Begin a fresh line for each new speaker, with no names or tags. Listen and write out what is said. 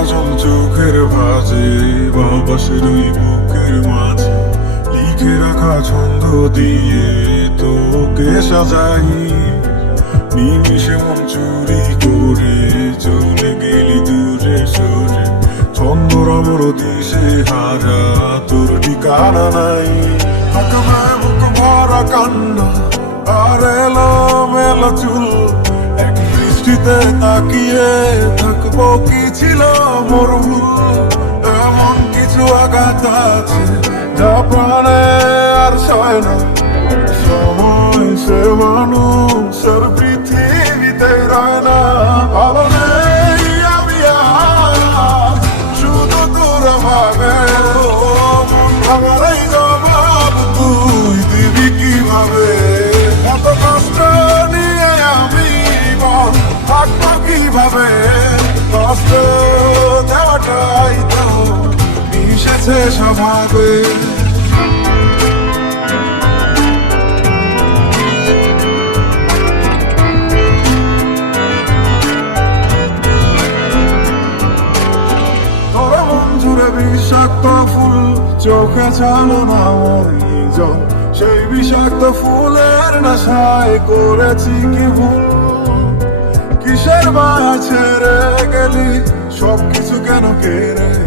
কাজল চোখের ভাজে বাবাসের ওই বুকের মাঝে। লিখে রাখা ছন্দ দিয়ে তোকে সাজাই। নিমিশে মন চুরি করে চলে গেলি দূরে সরে। ছন্দরমর দিশে হারা, তোর ঠিকানা নাই। থাকবে বুক ভরা কান্না, আর এলো মেলা চুল। এক দৃষ্টিতে তাকিয়ে কি ছিল মোর ভুল এমন কিছু আঘাত আছে যা প্রাণে আর সয় না। সময় সে মানুষের পৃথিবীতে রয় না। আমি আর, শুধু তোর ভাবে ভাঙার এই জবাব তুই দিবি কষ্ট নিয়ে আমি থাকব কীভাবে? কষ্ট দেওয়াটাই তো মিশেছে স্বভাবে বিষাক্ত ফুল, চোখে ছালো না সেই বিষাক্ত ফুলের নেশায় করেছি কি ভুল? কিসের মায়া রে গেলি? সব কিছু কেন কেড়ে